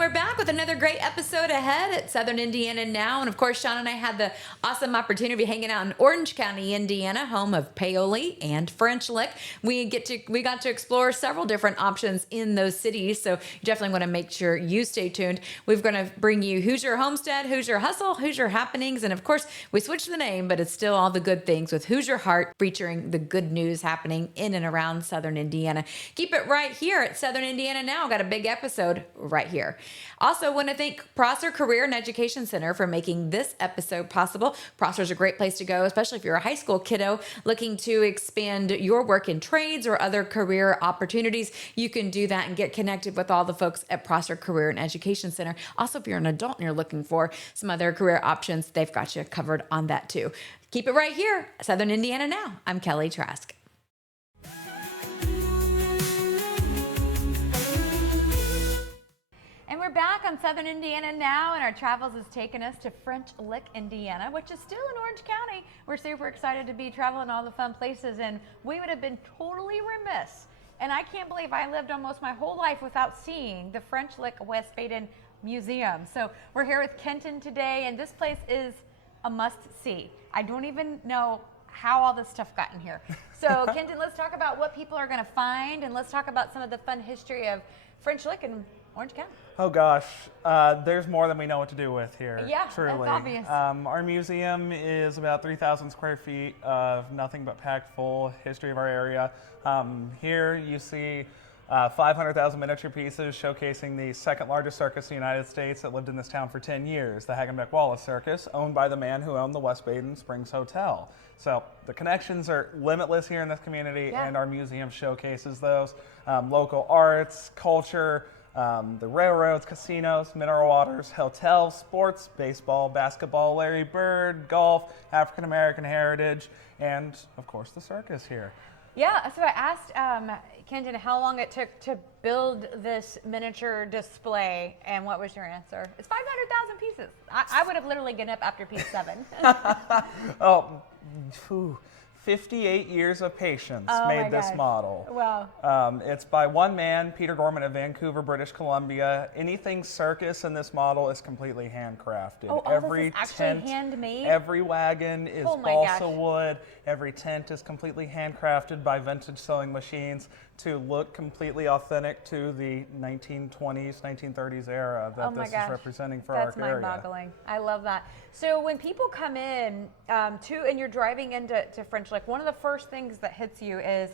we're back with another great episode ahead at Southern Indiana Now. And of course, Sean and I had the awesome opportunity of hanging out in Orange County, Indiana, home of Paoli and French Lick. We got to explore several different options in those cities. So you definitely want to make sure you stay tuned. We're going to bring you Hoosier Homestead, Hoosier Hustle, Hoosier Happenings. And of course, we switched the name, but it's still all the good things with Hoosier Heart, featuring the good news happening in and around Southern Indiana. Keep it right here at Southern Indiana Now. Got a big episode right here. Also, want to thank Prosser Career and Education Center for making this episode possible. Prosser is a great place to go, especially if you're a high school kiddo looking to expand your work in trades or other career opportunities. You can do that and get connected with all the folks at Prosser Career and Education Center. Also, if you're an adult and you're looking for some other career options, they've got you covered on that too. Keep it right here, Southern Indiana Now. I'm Kelly Trask. And we're back on Southern Indiana Now, and our travels has taken us to French Lick, Indiana, which is still in Orange County. We're super excited to be traveling all the fun places, and we would have been totally remiss. And I can't believe I lived almost my whole life without seeing the French Lick West Baden Museum. So we're here with Kenton today, and this place is a must-see. I don't even know how all this stuff got in here. So Kenton, let's talk about what people are going to find, and let's talk about some of the fun history of French Lick and Orange County. Oh gosh, there's more than we know what to do with here. Yeah, truly. that's obvious. Our museum is about 3,000 square feet of nothing but packed full history of our area. Here you see 500,000 miniature pieces showcasing the second largest circus in the United States that lived in this town for 10 years, the Hagenbeck Wallace Circus, owned by the man who owned the West Baden Springs Hotel. So the connections are limitless here in this community, and our museum showcases those. Local arts, culture, the railroads, casinos, mineral waters, hotels, sports, baseball, basketball, Larry Bird, golf, African American heritage, and of course the circus here. Yeah, so I asked Kenton how long it took to build this miniature display, and what was your answer? It's 500,000 pieces. I would have literally given up after piece 7. Oh, phew. 58 years of patience made this model. Wow. It's by one man, Peter Gorman of Vancouver, British Columbia. Anything circus in this model is completely handcrafted. Oh, every this is actually tent, handmade? every wagon is balsa wood. Every tent is completely handcrafted by vintage sewing machines to look completely authentic to the 1920s, 1930s era that this is representing for our area. That's mind-boggling. I love that. So when people come in and you're driving into French Lick, one of the first things that hits you is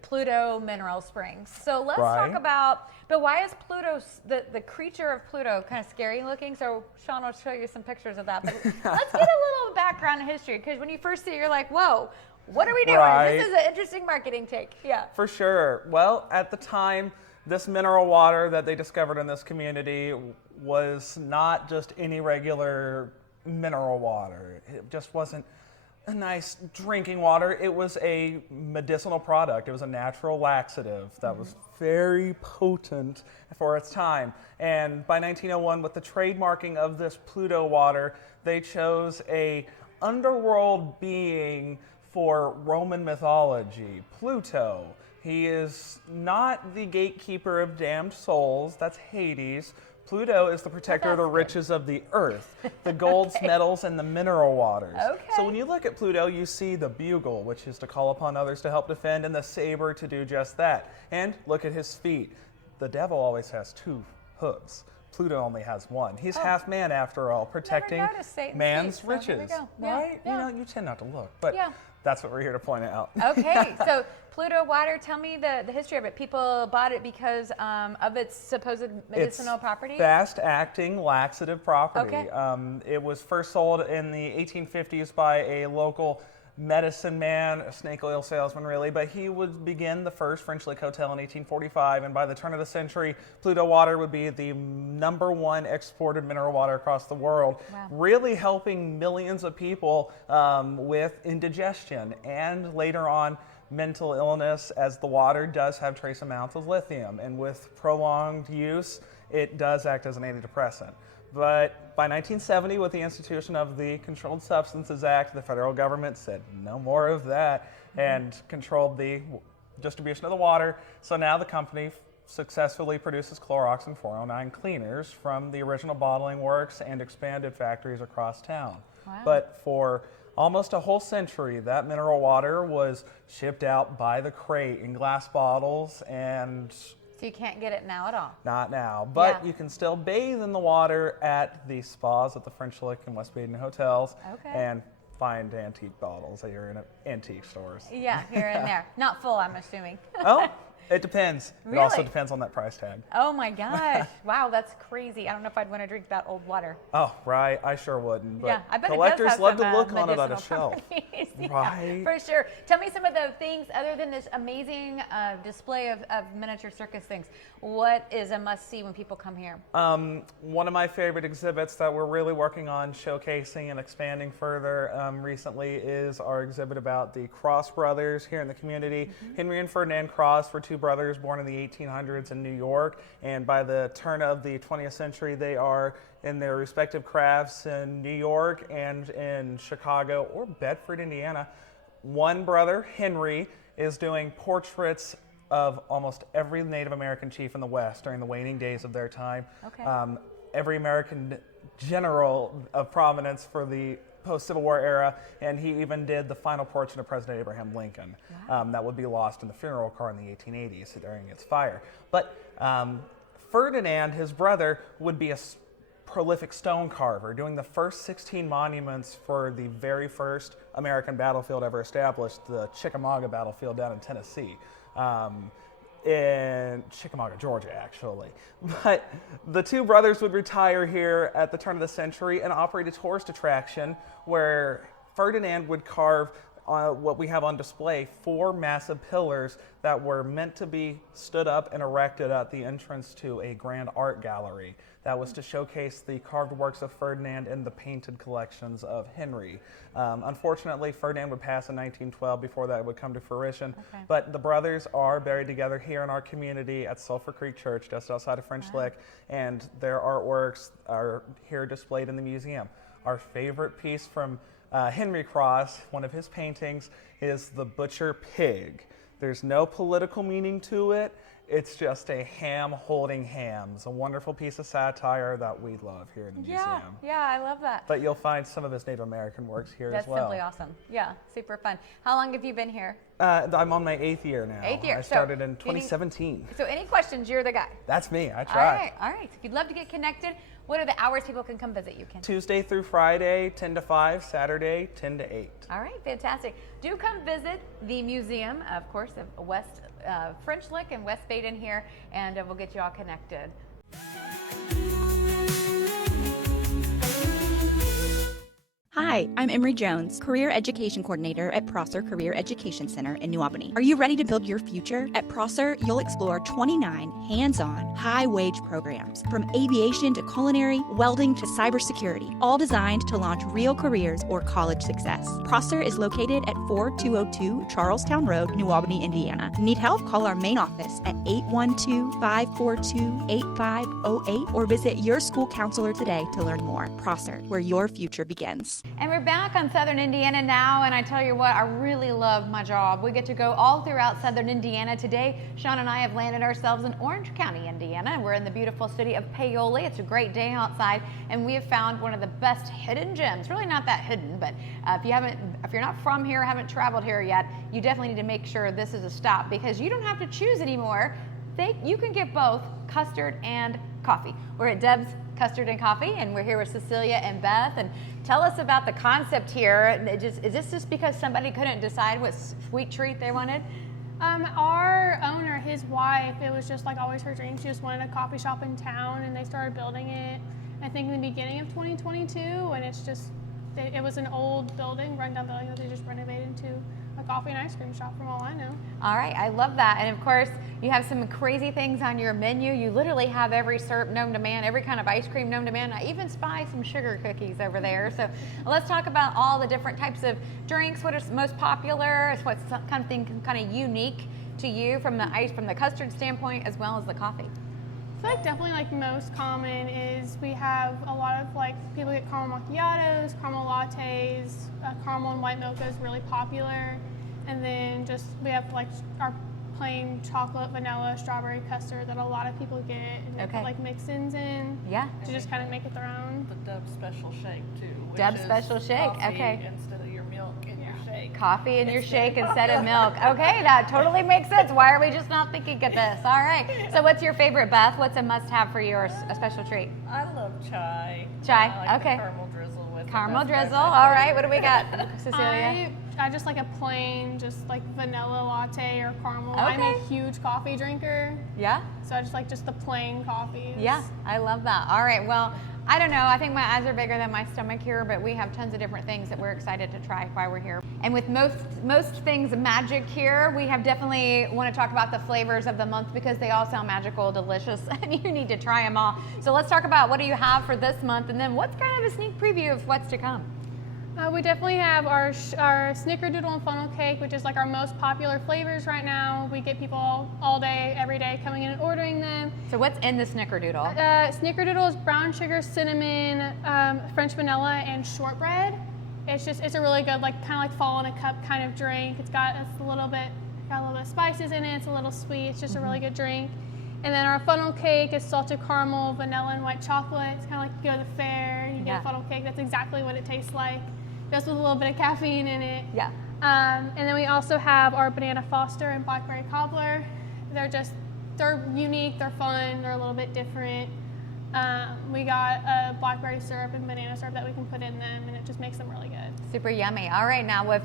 Pluto Mineral Springs. So let's talk about, but why is Pluto, the creature of Pluto, kind of scary looking? So Sean will show you some pictures of that. But let's get a little background history, because when you first see it, you're like, whoa, what are we doing? This is an interesting marketing take. Yeah. For sure. Well, at the time, this mineral water that they discovered in this community was not just any regular mineral water. It just wasn't a nice drinking water. It was a medicinal product. It was a natural laxative that was very potent for its time. And by 1901, with the trademarking of this Pluto water, they chose a underworld being for Roman mythology, Pluto. He is not the gatekeeper of damned souls, that's Hades. Pluto is the protector of the riches of the earth, the golds, metals, and the mineral waters. So when you look at Pluto, you see the bugle, which is to call upon others to help defend, and the saber to do just that. And look at his feet. The devil always has 2 hooves. Pluto only has 1. He's half man after all, protecting man's riches. Right? Yeah. You tend not to look, but that's what we're here to point out. Okay, so Pluto water, tell me the history of it. People bought it because of its supposed medicinal properties? Fast-acting laxative property. Okay. It was first sold in the 1850s by a local medicine man, a snake oil salesman really, but he would begin the first French Lick Hotel in 1845, and by the turn of the century, Pluto water would be the #1 exported mineral water across the world, really helping millions of people with indigestion and later on mental illness, as the water does have trace amounts of lithium, and with prolonged use, it does act as an antidepressant. But by 1970, with the institution of the Controlled Substances Act, the federal government said no more of that and controlled the distribution of the water. So now the company successfully produces Clorox and 409 cleaners from the original bottling works and expanded factories across town. Wow. But for almost a whole century, that mineral water was shipped out by the crate in glass bottles, and So you can't get it now at all. not now. But Yeah. you can still bathe in the water at the spas at the French Lick and West Baden hotels, Okay. and find antique bottles that you're in antique stores. Yeah, here and there. Not full, I'm assuming. Oh, it depends. It also Really? depends on that price tag. Oh my gosh. Wow, that's crazy. I don't know if I'd want to drink that old water. Oh, right. I sure wouldn't. But Yeah, I bet collectors it does have love some, to look on it on a medicinal shelf. properties. Yeah, Right. for sure. Tell me some of the things, other than this amazing display of miniature circus things, what is a must-see when people come here? One of my favorite exhibits that we're really working on showcasing and expanding further recently is our exhibit about the Cross brothers here in the community. Henry and Ferdinand Cross were two brothers born in the 1800s in New York, and by the turn of the 20th century, they are in their respective crafts in New York and in Chicago or Bedford, Indiana. One brother, Henry, is doing portraits of almost every Native American chief in the West during the waning days of their time. Okay. Every American general of prominence for the post-Civil War era, and he even did the final portrait of President Abraham Lincoln. That would be lost in the funeral car in the 1880s during its fire. But Ferdinand, his brother, would be a prolific stone carver, doing the first 16 monuments for the very first American battlefield ever established, the Chickamauga battlefield down in Tennessee. In Chickamauga, Georgia, actually. But the two brothers would retire here at the turn of the century and operate a tourist attraction where Ferdinand would carve what we have on display, 4 massive pillars that were meant to be stood up and erected at the entrance to a grand art gallery that was to showcase the carved works of Ferdinand and the painted collections of Henry. Unfortunately, Ferdinand would pass in 1912 before that would come to fruition. Okay. But the brothers are buried together here in our community at Sulphur Creek Church, just outside of French Lick, and their artworks are here displayed in the museum. Our favorite piece from Henry Cross, one of his paintings, is the Butcher Pig. There's no political meaning to it. It's just a ham holding hams, a wonderful piece of satire that we love here in the museum. Yeah, I love that. But you'll find some of his Native American works here That's as well. simply awesome. Yeah, super fun. How long have you been here? I'm on my 8th year now. 8th year. I started in 2017. So any questions, you're the guy. That's me. I All try. right, all right. If you'd love to get connected, what are the hours people can come visit you, Ken? Tuesday through Friday, 10 to 5, Saturday, 10 to 8. All right, fantastic. Do come visit the museum, of course, of West French Lick and West Baden here, and we'll get you all connected. Hi, I'm Emery Jones, Career Education Coordinator at Prosser Career Education Center in New Albany. Are you ready to build your future? At Prosser, you'll explore 29 hands-on, high-wage programs, from aviation to culinary, welding to cybersecurity, all designed to launch real careers or college success. Prosser is located at 4202 Charlestown Road, New Albany, Indiana. Need help? Call our main office at 812-542-8508 or visit your school counselor today to learn more. Prosser, where your future begins. And we're back on Southern Indiana now, and I tell you what, I really love my job. We get to go all throughout Southern Indiana. Today, Sean and I have landed ourselves in Orange County, Indiana, and we're in the beautiful city of Paoli. It's a great day outside, and we have found one of the best hidden gems. Really not that hidden, but if you're not from here, haven't traveled here yet, you definitely need to make sure this is a stop, because you don't have to choose anymore. You can get both custard and coffee. We're at Deb's Custard and Coffee, and we're here with Cecilia and Beth. And tell us about the concept here. Is this just because somebody couldn't decide what sweet treat they wanted? Our owner, his wife, it was just like always her dream. She just wanted a coffee shop in town, and they started building it, I think, in the beginning of 2022. And it's just, it was an old building, rundown building that they just renovated into a coffee and ice cream shop, from all I know. All right, I love that. And of course, you have some crazy things on your menu. You literally have every syrup known to man, every kind of ice cream known to man. I even spy some sugar cookies over there. So let's talk about all the different types of drinks. What is most popular? What's something kind of unique to you from the custard standpoint, as well as the coffee? I feel like definitely like most common is we have a lot of like people get caramel macchiatos, caramel lattes, caramel and white mocha is really popular, and then just we have like our plain chocolate, vanilla, strawberry custard that a lot of people get, and they put like mix-ins in. Yeah. To just kind of make it their own. The Dub Special Shake too. Which Dub is Special Shake, coffee okay. Instead of your milk in your shake. Coffee in your shake instead of milk. Okay, that totally makes sense. Why are we just not thinking of this? All right. So what's your favorite, Beth? What's a must-have for you or a special treat? I love chai. Chai, I like okay. The caramel drizzle with it. Caramel That's drizzle. my All right. What do we got, Cecilia? I just like a plain, just like vanilla latte or caramel. I'm Okay. a huge coffee drinker, Yeah. so I just like just the plain coffees. Yeah, I love that. All right, well, I don't know. I think my eyes are bigger than my stomach here, but we have tons of different things that we're excited to try while we're here. And with most things magic here, we have definitely want to talk about the flavors of the month because they all sound magical, delicious, and you need to try them all. So let's talk about what do you have for this month, and then what's kind of a sneak preview of what's to come. We definitely have our snickerdoodle and funnel cake, which is like our most popular flavors right now. We get people all day, every day coming in and ordering them. So what's in the snickerdoodle? Snickerdoodle is brown sugar, cinnamon, French vanilla, and shortbread. It's a really good, like kind of like fall in a cup kind of drink. It's got a little bit of spices in it. It's a little sweet. It's just a really good drink. And then our funnel cake is salted caramel, vanilla, and white chocolate. It's kind of like you go to the fair and you get a funnel cake. That's exactly what it tastes like, just with a little bit of caffeine in it. Yeah. And then we also have our banana foster and blackberry cobbler. They're unique, they're fun, they're a little bit different. We got a blackberry syrup and banana syrup that we can put in them, and it just makes them really good. Super yummy. All right, now with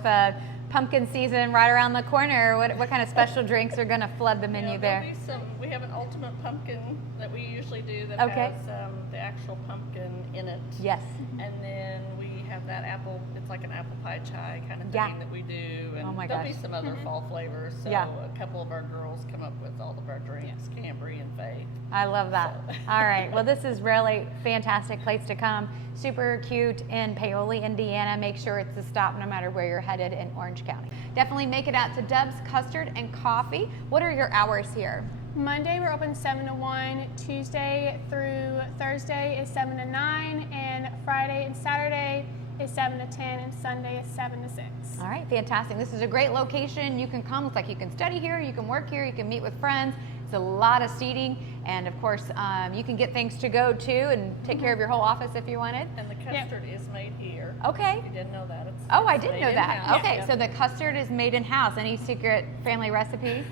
pumpkin season right around the corner, what kind of special drinks are going to flood the menu there? We have an ultimate pumpkin that we usually do that Okay. has the actual pumpkin in it. Yes. And then we have that apple, it's like an apple pie chai kind of thing Yeah. that we do. And Oh my there'll gosh. be some other fall flavors. So Yeah. a couple of our girls come up with all of our drinks, Cambry and Faye. I love that. All right. Well, this is really fantastic place to come. Super cute in Paoli, Indiana. Make sure it's a stop no matter where you're headed in Orange County. Definitely make it out to Dub's Custard and Coffee. What are your hours here? Monday we're open 7 to 1, Tuesday through Thursday is 7 to 9, and Friday and Saturday is 7 to 10, and Sunday is 7 to 6. All right, fantastic. This is a great location. You can come. It's like you can study here, you can work here, you can meet with friends. It's a lot of seating, and of course, you can get things to go too and take care of your whole office if you wanted. And the custard is made here. Okay. If you didn't know that. I it's did made know that. in-house. Okay, Yep. so the custard is made in-house. Any secret family recipe?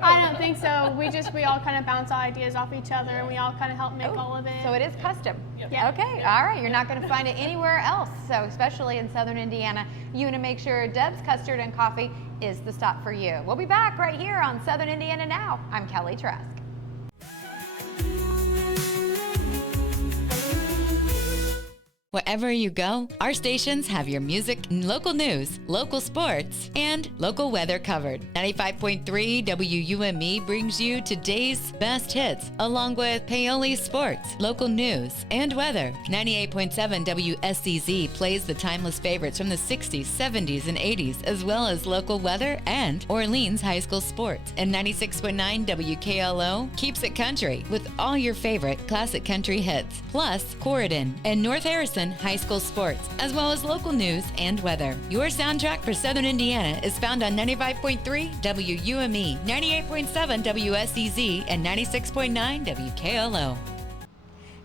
I don't think so. We all kind of bounce ideas off each other, and we all kind of help make all of it. So it is custom. Yeah. Okay, all right. You're not going to find it anywhere else. So especially in Southern Indiana, you want to make sure Dub's Custard and Coffee is the stop for you. We'll be back right here on Southern Indiana Now. I'm Kelly Trask. Wherever you go, our stations have your music, local news, local sports, and local weather covered. 95.3 WUME brings you today's best hits, along with Paoli sports, local news, and weather. 98.7 WSCZ plays the timeless favorites from the 60s, 70s, and 80s, as well as local weather and Orleans high school sports. And 96.9 WKLO keeps it country with all your favorite classic country hits, plus Corridon and North Harrison high school sports, as well as local news and weather. Your soundtrack for Southern Indiana is found on 95.3 WUME, 98.7 WSEZ, and 96.9 WKLO.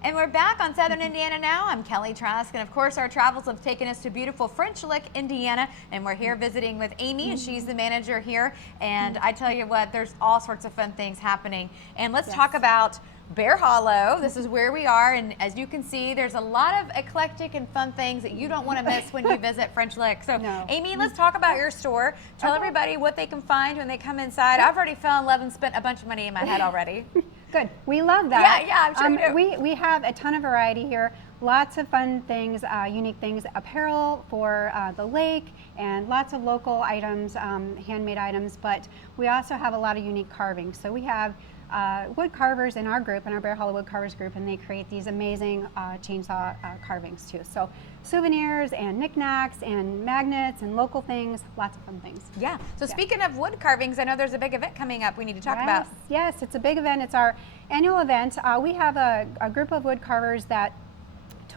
And we're back on Southern Indiana Now. I'm Kelly Trask, and of course our travels have taken us to beautiful French Lick, Indiana, and we're here visiting with Amy, and she's the manager here. And I tell you what, there's all sorts of fun things happening. And let's talk about Bear Hollow. This is where we are, and as you can see, there's a lot of eclectic and fun things that you don't want to miss when you visit French Lick. So, Amy, let's talk about your store. Tell everybody what they can find when they come inside. I've already fell in love and spent a bunch of money in my head already. Good. We love that. Yeah, I'm sure you do. We have a ton of variety here. Lots of fun things, unique things, apparel for the lake, and lots of local items, handmade items. But we also have a lot of unique carvings. So we have wood carvers in our group, in our Bear Hollow Wood Carvers group, and they create these amazing chainsaw carvings too. So souvenirs and knickknacks and magnets and local things, lots of fun things. Yeah. So speaking of wood carvings, I know there's a big event coming up we need to talk about. Yes, it's a big event. It's our annual event. We have a group of wood carvers that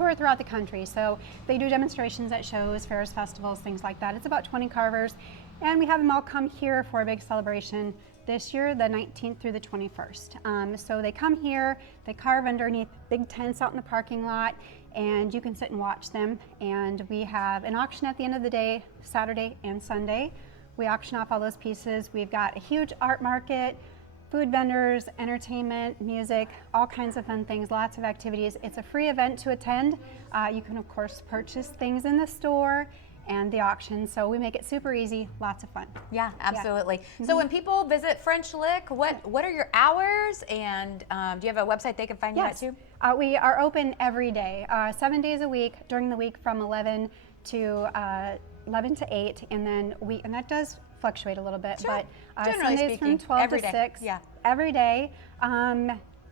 tour throughout the country. So they do demonstrations at shows, fairs, festivals, things like that. It's about 20 carvers, and we have them all come here for a big celebration this year, the 19th through the 21st. So they come here, they carve underneath big tents out in the parking lot, and you can sit and watch them. And we have an auction at the end of the day, Saturday and Sunday. We auction off all those pieces. We've got a huge art market, food vendors, entertainment, music, all kinds of fun things, lots of activities. It's a free event to attend. You can of course purchase things in the store and the auction, so we make it super easy, lots of fun. Yeah, absolutely. So when people visit French Lick, what are your hours, and do you have a website they can find you at too? We are open every day, 7 days a week, during the week from 11 to 8, and then and that does fluctuate a little bit, Sure. but Generally Sundays speaking, from 12 every to day. 6, Yeah. every day.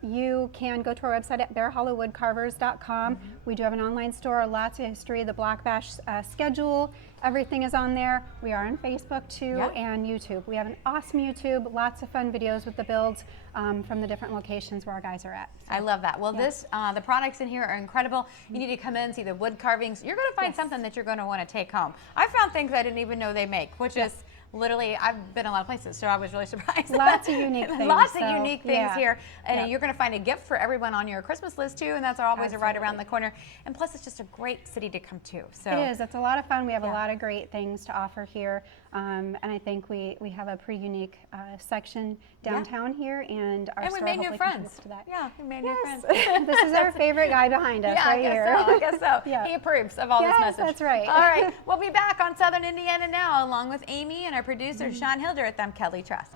You can go to our website at bearhollowwoodcarvers.com. We do have an online store, lots of history, the Black Bash schedule, everything is on there. We are on Facebook too, and YouTube. We have an awesome YouTube, lots of fun videos with the builds from the different locations where our guys are at. I love that. Well, the products in here are incredible. You need to come in, see the wood carvings. You're going to find something that you're going to want to take home. I found things I didn't even know they make, which is literally, I've been a lot of places, so I was really surprised. Lots of unique things. Lots of unique things here. And Yep. you're going to find a gift for everyone on your Christmas list too, and that's always right around the corner. And plus, it's just a great city to come to. So it is. It's a lot of fun. We have a lot of great things to offer here. And I think we have a pretty unique section downtown here, and our And we store made new hopefully friends. contributes to that. Yeah, we made new friends. This is our favorite guy behind us right here. I guess so. Yeah. He approves of all this message. That's right. All right, we'll be back on Southern Indiana Now, along with Amy and our producer, Sean Hildreth. I'm Kelly Trask.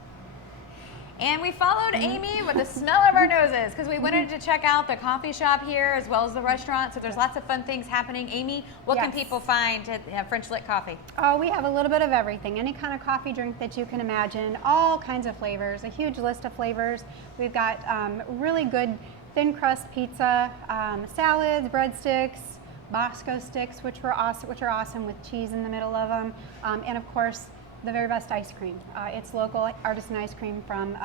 And we followed Amy with the smell of our noses because we wanted to check out the coffee shop here as well as the restaurant. So there's lots of fun things happening. Amy, what can people find to have French Lick coffee? Oh, we have a little bit of everything. Any kind of coffee drink that you can imagine. All kinds of flavors. A huge list of flavors. We've got really good thin crust pizza, salads, breadsticks, Bosco sticks, which are awesome with cheese in the middle of them, and of course the very best ice cream. It's local artisan ice cream from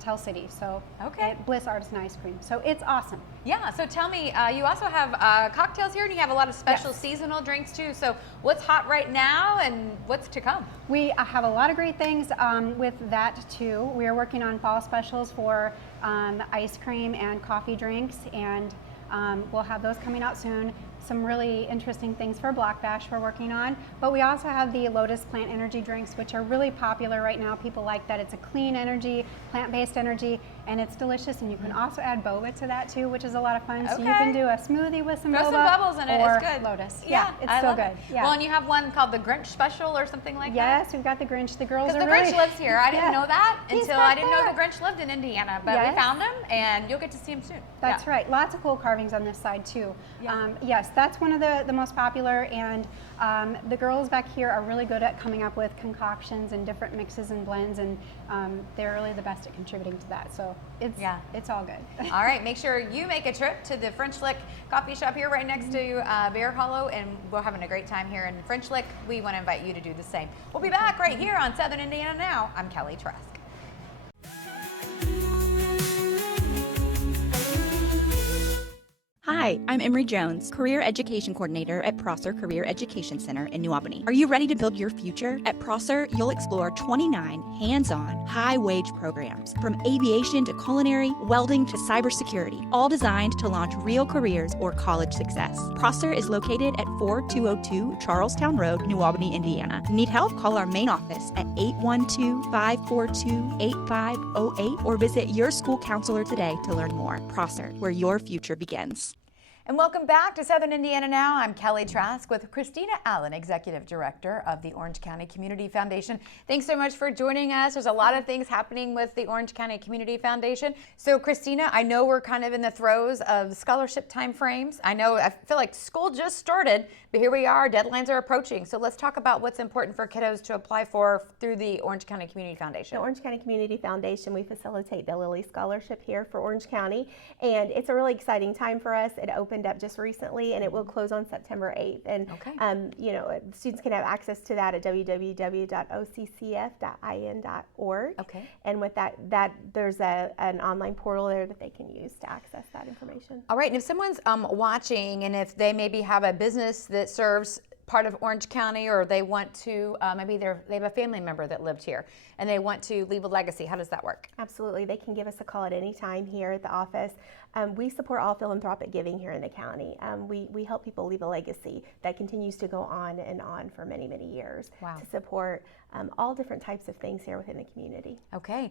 Tell City, so Bliss Artisan Ice Cream. So it's awesome. Yeah, so tell me, you also have cocktails here, and you have a lot of special seasonal drinks too. So what's hot right now, and what's to come? We have a lot of great things with that too. We are working on fall specials for ice cream and coffee drinks, and we'll have those coming out soon. Some really interesting things for Black Bash we're working on, but we also have the Lotus Plant Energy drinks, which are really popular right now. People like that. It's a clean energy, plant-based energy, and it's delicious. And you can also add boba to that too, which is a lot of fun. So you can do a smoothie with some boba. Throw some bubbles in it. It's good. Lotus. Yeah, it's I so love good. it. Yeah. Well, and you have one called the Grinch Special or something like that. Yes, we've got the Grinch. The girls are Because the really... Grinch lives here. I didn't know that until I didn't know there. the Grinch lived in Indiana, but we found him, and you'll get to see him soon. That's right. Lots of cool carvings on this side too. Yeah. Yes, that's one of the most popular, and the girls back here are really good at coming up with concoctions and different mixes and blends, and they're really the best at contributing to that. So it's all good. All right, make sure you make a trip to the French Lick coffee shop here right next to Bear Hollow, and we're having a great time here in French Lick. We want to invite you to do the same. We'll be back right here on Southern Indiana Now. I'm Kelly Trask. Hi, I'm Emery Jones, Career Education Coordinator at Prosser Career Education Center in New Albany. Are you ready to build your future? At Prosser, you'll explore 29 hands-on, high-wage programs, from aviation to culinary, welding to cybersecurity, all designed to launch real careers or college success. Prosser is located at 4202 Charlestown Road, New Albany, Indiana. Need help? Call our main office at 812-542-8508 or visit your school counselor today to learn more. Prosser, where your future begins. And welcome back to Southern Indiana Now. I'm Kelly Trask with Christina Allen, Executive Director of the Orange County Community Foundation. Thanks so much for joining us. There's a lot of things happening with the Orange County Community Foundation. So Christina, I know we're kind of in the throes of scholarship timeframes. I feel like school just started, but here we are, deadlines are approaching. So let's talk about what's important for kiddos to apply for through the Orange County Community Foundation. The Orange County Community Foundation, we facilitate the Lilly Scholarship here for Orange County, and it's a really exciting time for us. It opened opened up just recently, and it will close on September 8th. And Okay. Students can have access to that at www.occf.in.org. Okay. And with that there's an online portal there that they can use to access that information. All right, and if someone's watching, and if they maybe have a business that serves part of Orange County, or they want to, maybe they have a family member that lived here, and they want to leave a legacy, how does that work? Absolutely. They can give us a call at any time here at the office. We support all philanthropic giving here in the county. We help people leave a legacy that continues to go on and on for many, many years. Wow. To support all different types of things here within the community. Okay.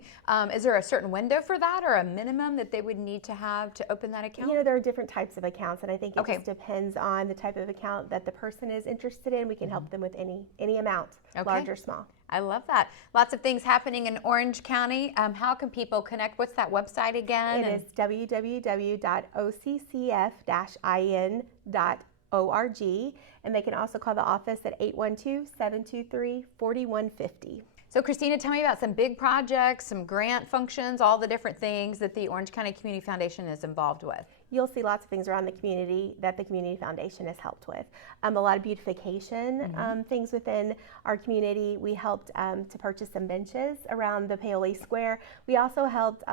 Is there a certain window for that, or a minimum that they would need to have to open that account? There are different types of accounts, and I think it Okay. just depends on the type of account that the person is interested in. We can help them with any amount, large or small. I love that. Lots of things happening in Orange County. How can people connect? What's that website again? It is www.occf-in.org, and they can also call the office at 812-723-4150. So Christina, tell me about some big projects, some grant functions, all the different things that the Orange County Community Foundation is involved with. You'll see lots of things around the community that the Community Foundation has helped with. A lot of beautification things within our community. We helped to purchase some benches around the Paoli Square. We also helped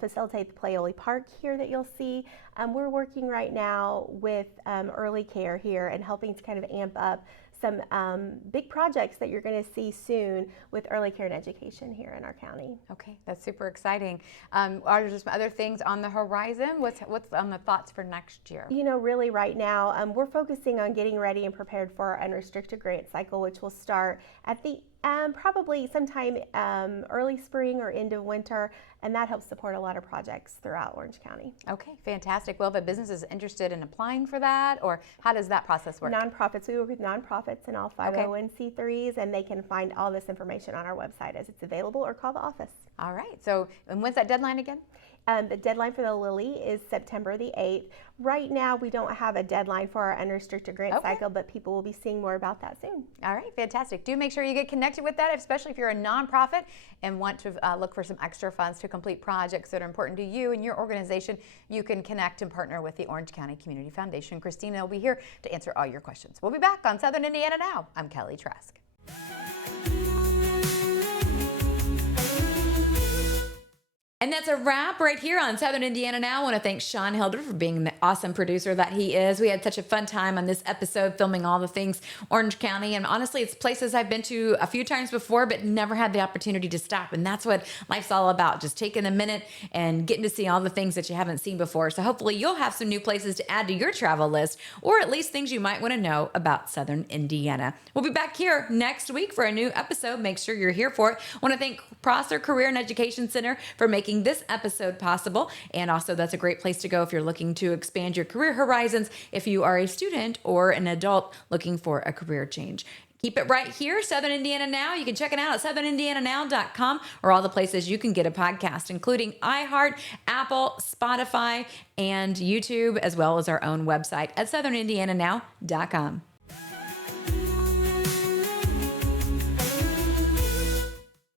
facilitate the Paoli Park here that you'll see. We're working right now with early care here and helping to kind of amp up some big projects that you're going to see soon with early care and education here in our county. Okay, that's super exciting. Are there just other things on the horizon? What's on the thoughts for next year? Really right now, we're focusing on getting ready and prepared for our unrestricted grant cycle, which will start at the probably sometime early spring or end of winter, and that helps support a lot of projects throughout Orange County. Okay, fantastic. Well, if a business is interested in applying for that, or how does that process work? Nonprofits, we work with nonprofits and all 501c3s, and they can find all this information on our website as it's available, or call the office. All right, so, and when's that deadline again? The deadline for the Lily is September the 8th. Right now, we don't have a deadline for our unrestricted grant cycle, but people will be seeing more about that soon. All right, fantastic. Do make sure you get connected with that, especially if you're a nonprofit and want to look for some extra funds to complete projects that are important to you and your organization. You can connect and partner with the Orange County Community Foundation. Christina will be here to answer all your questions. We'll be back on Southern Indiana Now. I'm Kelly Trask. And that's a wrap right here on Southern Indiana Now. I want to thank Sean Hilder for being the awesome producer that he is. We had such a fun time on this episode filming all the things Orange County. And honestly, it's places I've been to a few times before, but never had the opportunity to stop. And that's what life's all about, just taking a minute and getting to see all the things that you haven't seen before. So hopefully you'll have some new places to add to your travel list, or at least things you might want to know about Southern Indiana. We'll be back here next week for a new episode. Make sure you're here for it. I want to thank Prosser Career and Education Center for making this episode possible. And also, that's a great place to go if you're looking to expand your career horizons, if you are a student or an adult looking for a career change. Keep it right here, Southern Indiana Now. You can check it out at southernindiananow.com, or all the places you can get a podcast, including iHeart, Apple, Spotify, and YouTube, as well as our own website at southernindiananow.com.